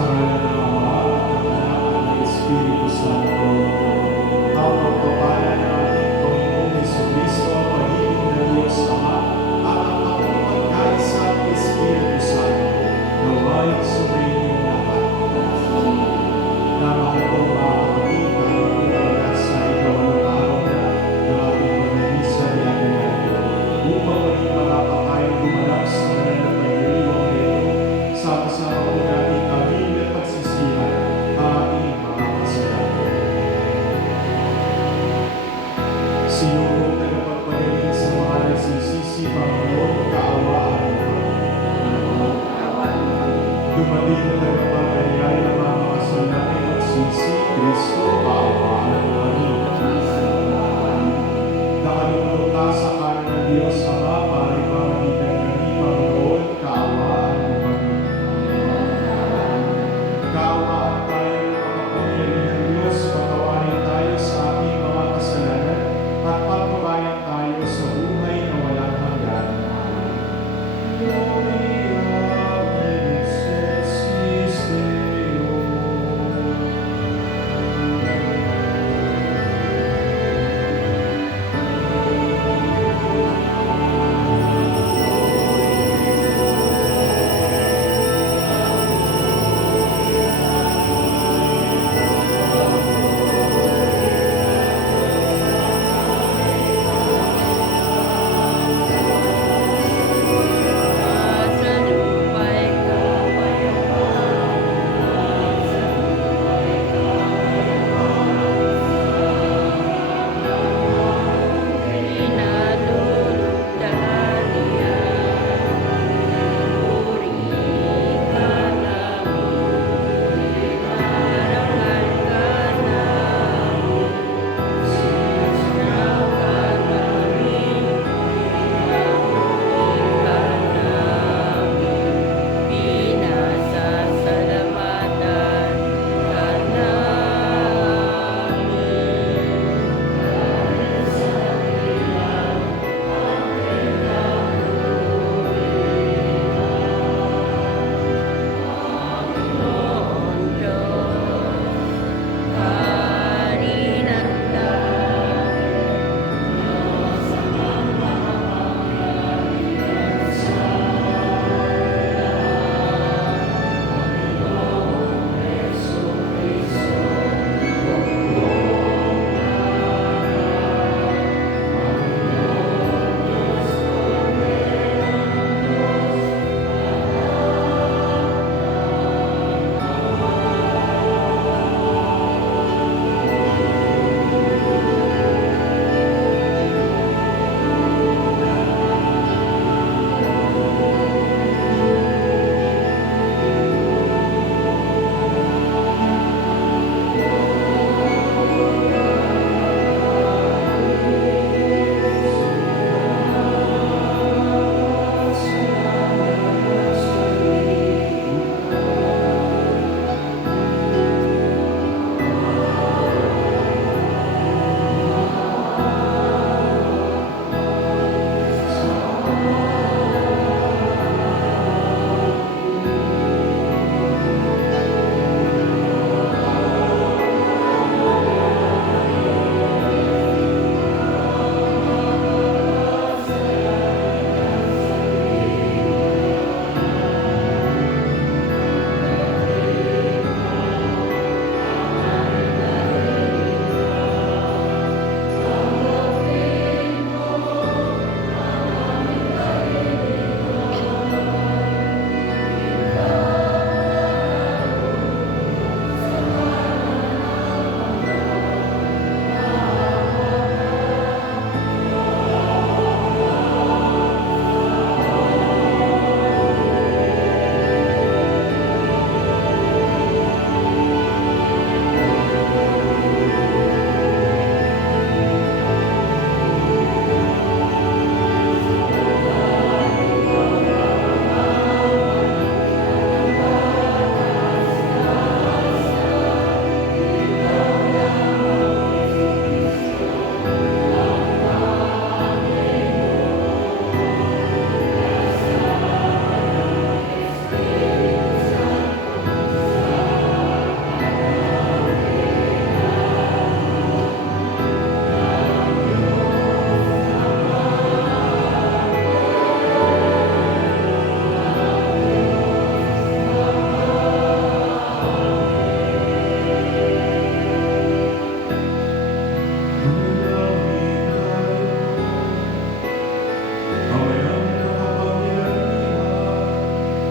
ngalan ng Ama, ng Anak, at ng Espiritu Santo. Ang pagpapala ng ating Panginoong Jesucristo, pag-ibig ng Diyos Ama, at ang kapagkaisa ng Espiritu Santo, nawa'y sumayinyong lahat. Namahal ko mga kapatid, tayo po talaga sa ikawalong araw na ng ating pag-ibisa ni Ating Natin, upang maging marapat tayong gumanap sa mga nagpagdiriwang nito, sama-sama po natin aming at pagsisihan ang ating mga kasalanan. Sino po tagapagpagaling sa mga nagsisisi, Panginoon, kaawaan mo kami. Dumating na tagapagayay ang mga kasalanan magsisi, Kristo, kaawaan mo kami. Nakalulungta sa kanan ng Diyos Ama, maaaring pamagitan kami, Panginoon, kaawaan mo kami. Kaawaan tayo ng makapangyarihan ng Diyos, patawarin tayo sa ating mga kasalanan, at pagbabayan tayo sa buhay na walang hanggan. Gloria in excelsis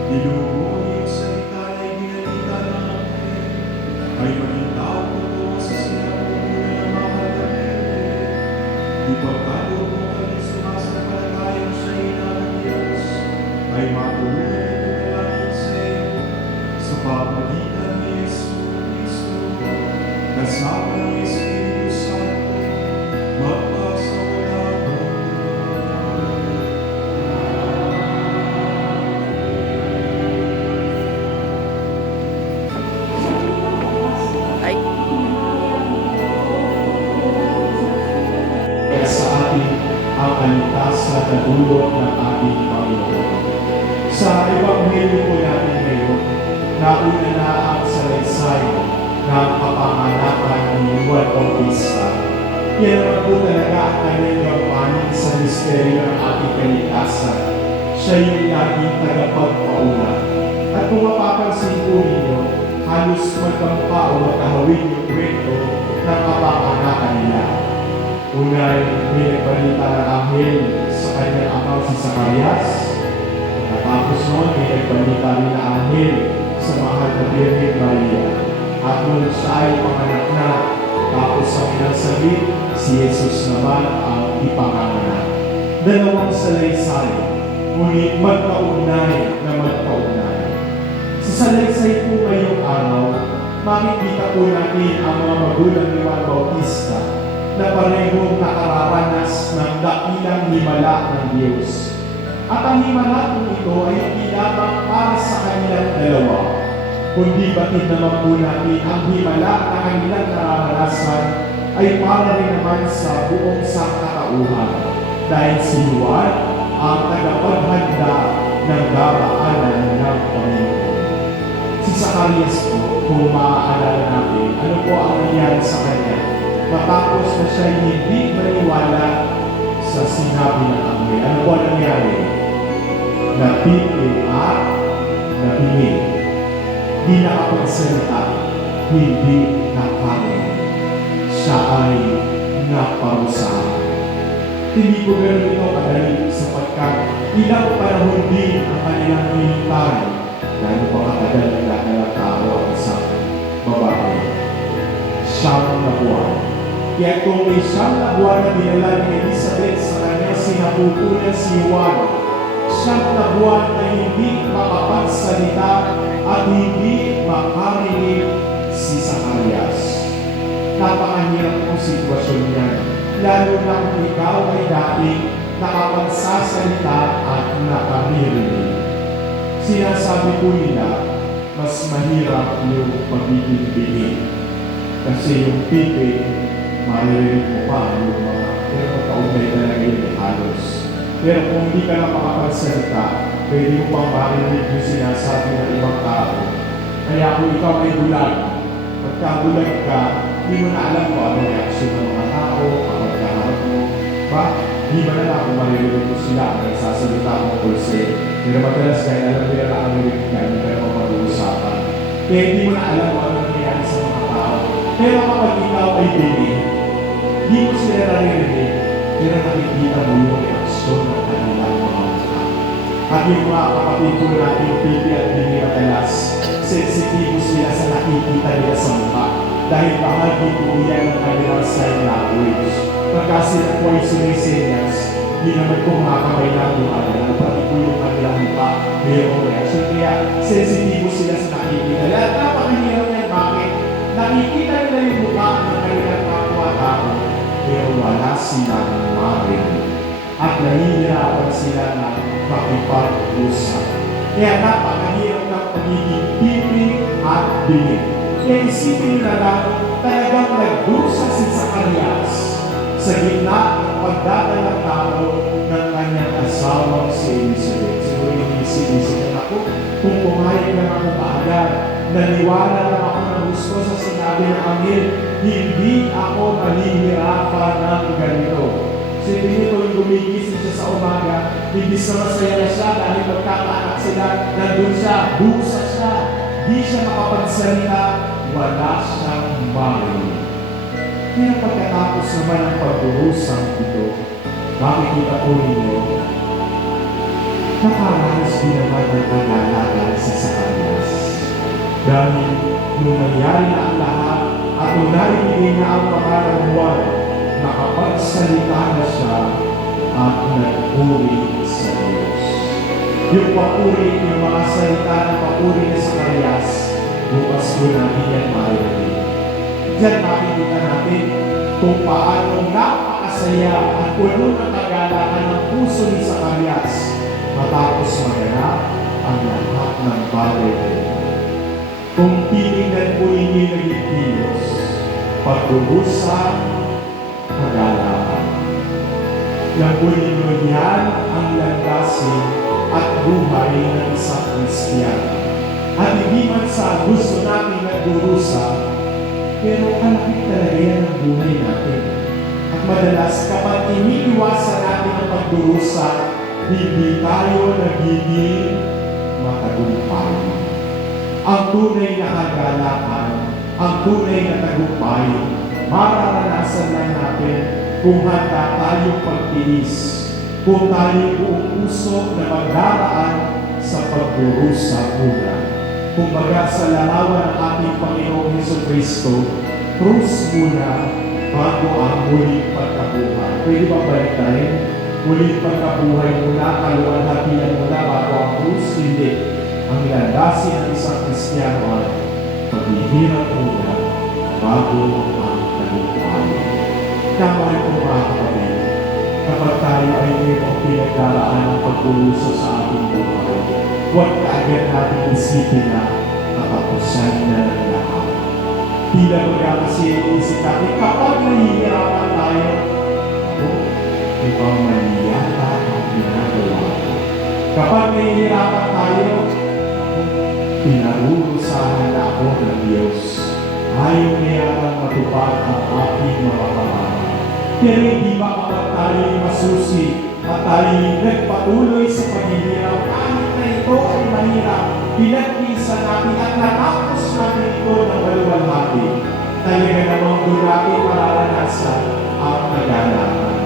Ilumo iyong salita na ibinalita namin, ay maging tao ko po sa sinapupunan ng mga kapatid. Ipagkaloob mo kami sumasampalatayang sa ina ng Diyos, ay matulungan ito namin sa iyo, sa pamamagitan ni Yesu Cristo, kasama ng Espiritu Santo, magpasawalang. Ay, Kaya sa atin ang kaligtasan na dulot ng ating Panginoon. Sa Ebanghelyo po natin ngayon, nauna na ang salaysay ng kapanganakan ni Juan Bautista. Yan naman po talaga ang kanyang gampanin sa misteryo ng ating kaligtasan. Siya yung laging tagapagpauna. At kung mapapansin po ninyo, halos magkampa o magkahawin yung kwento ng kapanganakan nila. Unay, binagbalita ng anghel sa kanyang amaw si Zacarias. Tapos noon, binagbalita rin ng anghel sa mahal na Birhen Maria. At nung siya ay panganak na, tapos sa pinagsalit, si Jesus naman ang ipanganak. Dalawang salaysay, ngunit magkaugnay na magkaugnay. Sa salaysay po ngayong araw, makikita po natin ang mga magulang ni Juan Bautista na parehong nakararanas ng dakilang himala ng Diyos. At ang himala po ito ay hindi lamang para sa kanilang dalawa, kundi batid naman po natin ang himala na kanilang nararanasan ay para rin naman sa buong sangkatauhan. Dahil si Juan ang tagapaghanda ng daraanan ng Panginoon. Si Zacarias po, kung maaalala natin, ano po ang nangyari sa kanya? Matapos na siya hindi maniwala sa sinabi ng anghel. Ano po ang nangyari? Napili at napili. Di nakapagsalita, hindi nakarin. Siya ay naparusahan. Hindi ko gano'n ito kadali sapagkat ilang panahon din ang kanilang hinintay dahil pa katagal na dadalang tao ang isang babae. Siyam na buwan. Kaya kung may siyam na buwan na dinala ni Elizabeth sa kanyang sinapupunan si Juan, siyam na buwan na hindi makapagsalita at hindi makarinig si Zacarias. Napakahirap ang sitwasyon niya, lalo na kung ikaw ay dating nakapagsasalita at nakaririnig. Sinasabi po nila, mas mahirap yung pagiging bigay. Kasi yung pipi, maririnig mo pa yung mga magkaugnay talaga yung halos. Pero kung hindi ka na makapagsalita, pwede mo pang marinig yung sinasabi ng ibang tao. Kaya kung ikaw ay bulag, pagkabulag ka, hindi mo na alam kung ano reaksyon ng mga tao, kapag kaharap mo. Ba? Hindi ba na lang kung maririnig mo sila ang nagsasalita mo o sa'yo. Pero madalas kaya alam nila na ang narinig ka, hindi ka naman mag-uusapan. Kaya hindi mo na alam kung ano nangyayari sa mga tao. Pero kapag ikaw ay bini, hindi mo sila naririnig, pero nakikita mo yung reaksyon ng kanilang mga mukha. At yung mga kapatid ko natin, pipi at bini madalas, sensitibo sila sa nakikita nila sa mukha. Dahil bahagi po yan ng kanilang sign language. Pagka sila po ay sinisenyas, hindi naman po makakamay lang yung kanilang, pati po yung kanilang mukha, mayroong reaksyon. Kaya sensitibo sila sa nakikita. At napakahirap niya, bakit? Nakikita nila yung mukha ng kanilang kapwa-tao, pero wala silang marinig. At nahihirapan sila na makipag-usap. Kaya napakahirap ng pagiging pipi at bingit. Kaya isipin na lang, talagang nagdusa si Zacarias sa gitna ng pagdadala ng tao ng kanyang asawang si Elizabeth. Siguro yung isip-isip na ako, kung pumayag lang ako kaagad, naniwala lang ako ng gusto sa sinabi ng anghel, hindi ako nahihirapan ng ganito. Si Benito yung gumigising siya sa umaga, hindi sa masaya na siya dahil magkakaanak sila, nandun siya, dusa siya, di siya makapagsalita, wala siyang marinig. Kaya pagkatapos naman ang pagdurusang ito, makikita po ninyo, nakaranas din naman ng kagalakan sa Zacarias. Dahil nung nangyari na ang lahat at nung narinig na ang pangalan Juan, nakapagsalita na siya at nagpuri sa Diyos. Yung papuri, yung mga salita ng papuri ni Zacarias, bukas po natin yan marinig. Diyan makikita natin kung paano napakasaya at puno ng kagalakan ng puso ni Zacarias matapos maganap ang lahat ng bagay na ito. Kung tinignan po ninyo yung naging kilos, pagbubusan, kagalakan. Yan po ninyo yan ang landasin at buhay ng isang Kristiyan. At hindi man sa gusto natin nagdurusa, pero kalakit talaga yan ang buhay natin. At madalas, kapag iniiwasan natin ang pagdurusa, hindi tayo nagiging matagumpay. Ang tunay na kagalakan, ang tunay na tagumpay, mararanasan lang natin kung handa tayong pagtiis, kung tayo buong puso na magdaraan sa pagdurusa muna. Kumbaga sa larawan ng ating Panginoong Jesucristo, krus muna bago ang muling pagkabuhay. Pwede ba balik tayo? Muling pagkabuhay muna, kaluwalhatian muna bago ang krus? Hindi. Ang landasin ng isang Kristiyano ay paghihirap muna bago ang tagumpay. Tama ito mga kapatid. Kapag tayo ay mayroong pinagdaraan ng pagdurusa sa ating buhay, huwag kaagad natin isipin na katapusan na ng lahat. Tila baga kasi isip natin, kapag nahihirapan tayo, ibang maniyata ang ginagawa. Kapag nahihirapan tayo, pinarurusahan na ako ng Diyos. Ayaw niya ang matupad ang aking mga pangalan. Pero hindi ba kapag tayo'y masusi at tayo'y nagpatuloy sa paghihirap, kahit na ito ay mahirap, pinagpisa natin at natapos natin ito ng waluwalhati, talaga namang doon natin mararanasan ang kagalakan.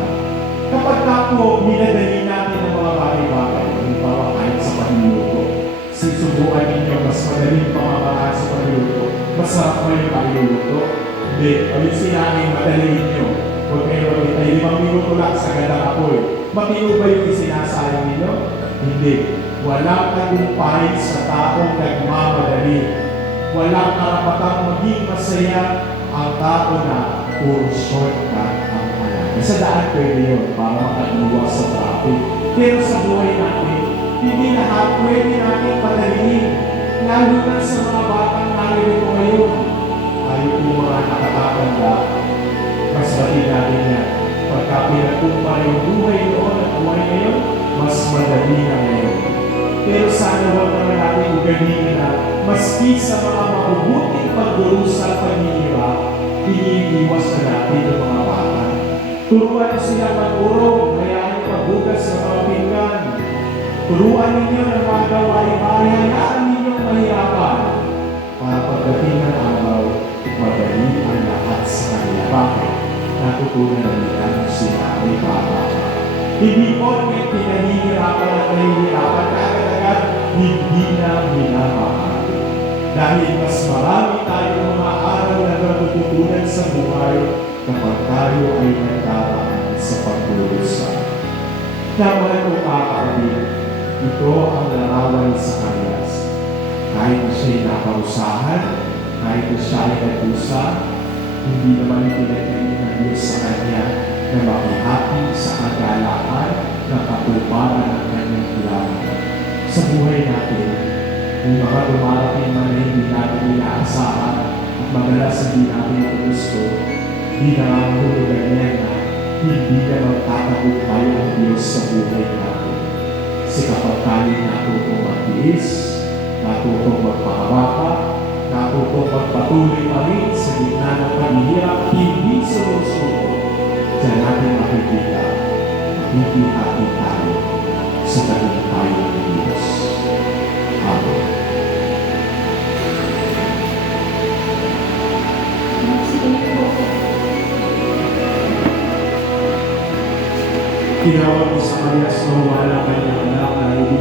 Kapag na po, minadali natin ang mga bagay-bagay, halimbawa kahit sa pagluluto, susubukan ninyo mas madaling pamamaraan sa pagluluto, masarap mo yung pagluluto. Hindi, ulit sinangin, madali ninyo. Huwag kayo ulit ay 5 minuto lang sa gandang apoy. Matino ba yung isinasayang ninyo? Hindi. Walang tagumpay sa taong nagmamadali. Walang karapatang maging masaya ang tao na puro shortcut ang alam. Sa daan pwede yun para makaiwas sa traffic. Pero sa buhay natin, hindi lahat pwede natin padaliin. Lalo na sa mga batang naririto ngayon. Tayo po mga nakatatanda, mas bati natin yan. Pagka pinagkumpara yung buhay noon at buhay ngayon, mas madali na ngayon. Pero sana huwag naman natin ugaling na maski sa mga mabubuting pagdurusa at paghihirap, iniiwas na natin yung mga bata. Turuan niyo silang mag-urong, hayaan pagbugas ng mga pinggan. Turuan ninyo ng mga gawain-bahay, hayaan ninyong mahirapan. Para pagdating ng araw, madali ang lahat sa kanila. Bakit? Natutunan nila sila ay bata. Hindi po may pinahihirapan at nahihirapan agad-agad, hindi na minamahal. Dahil mas marami tayong mga araw na natututunan sa buhay kapag tayo ay nagdaraan sa pagdurusa. Tama ito kakapatid, ito ang larawan sa Zacarias. Kahit na siya'y nakarusahan, kahit na siya ay nagdusa, hindi naman pinagkain ng Diyos sa kanya na makihati sa kagalakan na katuparan ng kanyang plano. Sa buhay natin, yung mga dumarating man na hindi natin inaasahan at madalas hindi natin ito gusto, hindi nakakahulugan yan na hindi na magtatagumpay ang Diyos sa buhay natin. Kasi kapag tayo natutong magtiis, natutong magpakabaka, natutong magpatuloy pa rin sa gitna ng paghihirap, hindi sumusuko, diyan natin makikita, makikita tayo sa tagumpay ng Diyos. Amen. Tinawag ni Zacarias na wala kanyang anak na ibig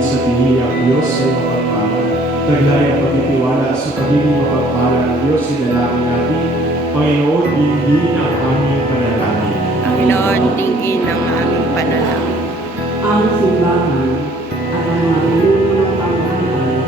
Diyos ay mapagpala. Taglay ang pagtitiwala sa pagiging mapagpala ng Diyos sa dalangin natin. Panginoon, dinggin ang aming panalangin. Panginoon, tingin ang aming panalangin. Ang simbahan at ang mga pinuno ng pamahalaan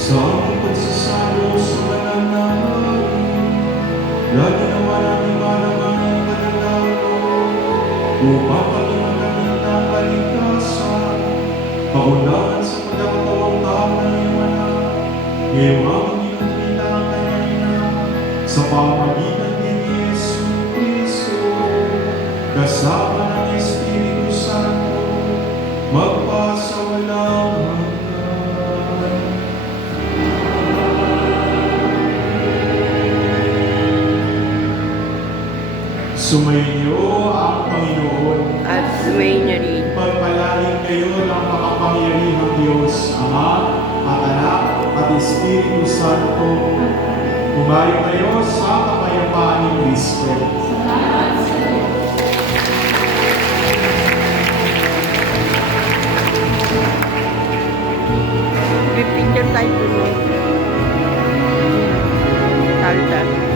Sa aming pagsasalo sa mananangin, lagi naman aming manamangin panalangin, upang patungan kami ng kaligtasan, pagunaan sa pagkakatawang tao ng iyong anak, ngayong aming ginugita ng kanyang ina, sa pamamagitan ni Yesu Cristo, kasama ng Espiritu Santo, magpasawalang hanggan. Sumainyo ang Panginoon. At sumayin niya rin. Pagpalain kayo ng makapangyarihang Diyos, Ama at Anak at Espiritu Santo. Tumayo kayo sa kapayapaan ni Kristo. Pipicture tayo dun. Altar.